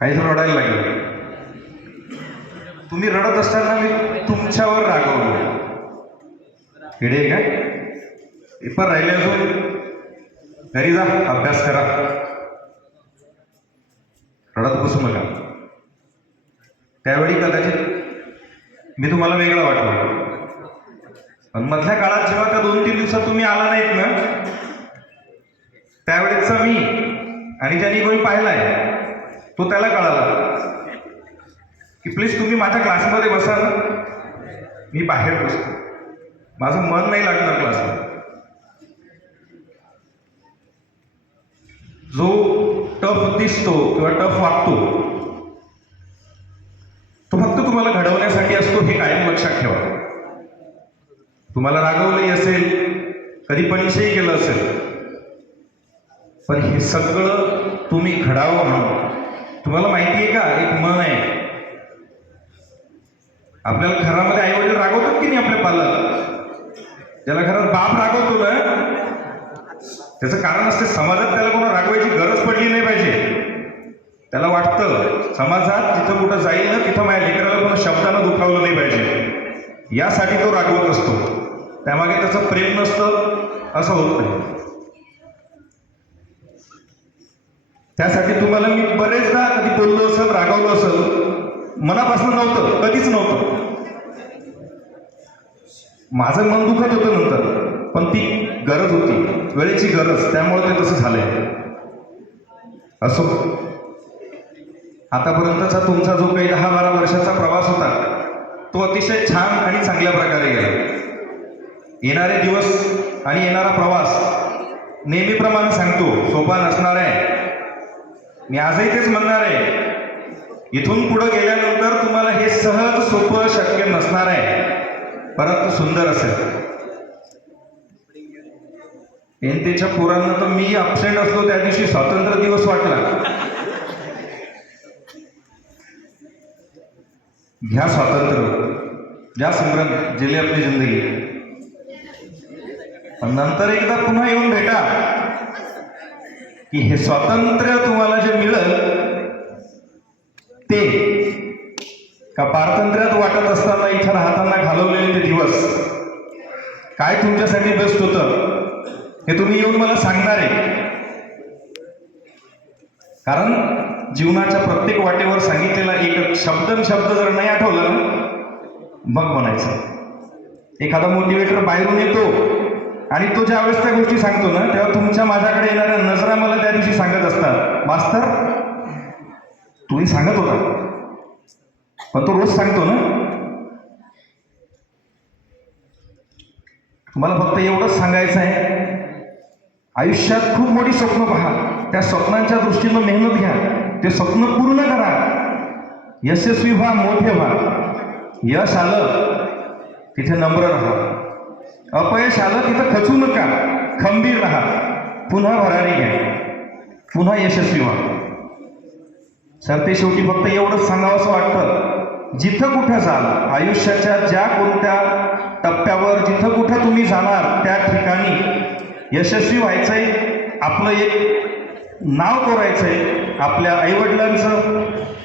काहीच रडायला लागलं. तुम्ही रडत असताना मी तुमच्यावर रागवलो. किडे काय पेपर राहिले अजून, घरी जा, अभ्यास करा, रडत बसू नका. त्यावेळी कदाचित मी तुम्हाला वेगळं वाटलं, पण मधल्या काळात जेव्हा त्या 2-3 दिवसात तुम्ही आला नाहीत ना, त्यावेळेचा मी आणि ज्यांनी कोणी पाहिलाय तो त्याला कळाला की प्लीज तुम्ही माझ्या क्लासमध्ये बसा ना, मी बाहेर बसतो, माझं मन नाही लागणार क्लासला. जो टफ दिसतो किंवा टफ वागतो तो फक्त तुम्हाला घडवण्यासाठी असतो, हे कायम लक्षात ठेवा. तुम्हाला रागवलंही असेल, कधी पनिशही केलं असेल, पण हे सगळं तुम्ही घडावं म्हणून. तुम्हाला माहिती आहे का, एक मन आहे, आपल्याला घरामध्ये आई वडील रागवतात की नाही, आपले पालक. ज्याला घरात बाप रागवतो ना, त्याचं कारण असते समाजात त्याला कोणा रागवायची गरज पडली नाही पाहिजे. त्याला वाटतं समाजात जिथं कुठं जाईल ना, तिथं माझ्या लेकराला कोणा शब्दानं दुखावलं नाही पाहिजे, यासाठी तो रागवत असतो. त्यामागे त्याचं प्रेम नसतं असं होत नाही. त्यासाठी तुम्हाला मी बरेचदा कधी बोललो असेल, रागवलो असेल, मनापासून नव्हतं, कधीच नव्हतं. माझं मन दुखत होतं नंतर, पण ती गरज होती, वेळेची गरज, त्यामुळे ते तसं झालंय. असो, आतापर्यंतचा तुमचा जो काही 10-12 वर्षाचा प्रवास होता तो अतिशय छान आणि चांगल्या प्रकारे गेला. येणारे दिवस आणि येणारा प्रवास नेहमीप्रमाणे सांगतो सोपा नसणार आहे. मी आजही तेच म्हणणार आहे, इथून पुढे गेल्यानंतर तुम्हाला हे सहज सोपं शक्य नसणार आहे, परंतु सुंदर असेल. एनतेच्या पोरांना तर मी अबसेंट असलो त्या दिवशी स्वातंत्र्य दिवस वाटला. घ्या स्वातंत्र्य, ज्या सिमरन जिले आपली जिंदगी, पण नंतर एकदा पुन्हा येऊन भेटा की हे स्वातंत्र्य तुम्हाला जे मिळेल ते का पारतंत्र्यात वाटत असताना इथं राहताना घालवलेले ते दिवस काय तुमच्यासाठी बेस्ट होतं हे तुम्ही येऊन मला सांगणार आहे. कारण जीवनाच्या प्रत्येक वाटेवर सांगितलेला एक शब्द जर नाही आठवला मग म्हणायचं. एखादा मोटिवेटर बाहेरून येतो आणि तो ज्या वेळेस त्या गोष्टी सांगतो ना, तेव्हा तुमच्या माझ्याकडे येणाऱ्या नजरा मला त्या दिवशी सांगत असतात, मास्तर तुम्ही सांगत होता, पण तो रोज सांगतो ना. तुम्हाला फक्त एवढंच सांगायचं आहे, आयुष्यात खूप मोठी स्वप्न पहा, त्या स्वप्नांच्या दृष्टीनं मेहनत घ्या, ते स्वप्न पूर्ण करा, यशस्वी व्हा, मोठे व्हा. यश आलं तिथे नम्र राहा, अपयश आलं तिथं खचू नका, खंबीर राहा, पुन्हा भरारी घ्या, पुन्हा यशस्वी व्हा. सरते शेवटी फक्त एवढंच सांगावंसं वाटतं, जिथं कुठं जाल, आयुष्याच्या ज्या कोणत्या टप्प्यावर जिथं कुठं तुम्ही जाणार त्या ठिकाणी यशस्वी व्हायचंय, आपलं एक नाव कोरायचंय, आपल्या आईवडिलांचं,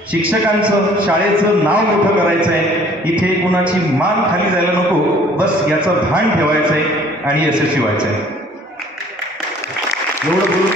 शिक्षकांचं, शाळेचं नाव मोठं करायचंय. इथे कुणाची मान खाली जायला नको, बस याचं भान ठेवायचंय आणि यशस्वी व्हायचंय. एवढं बोलून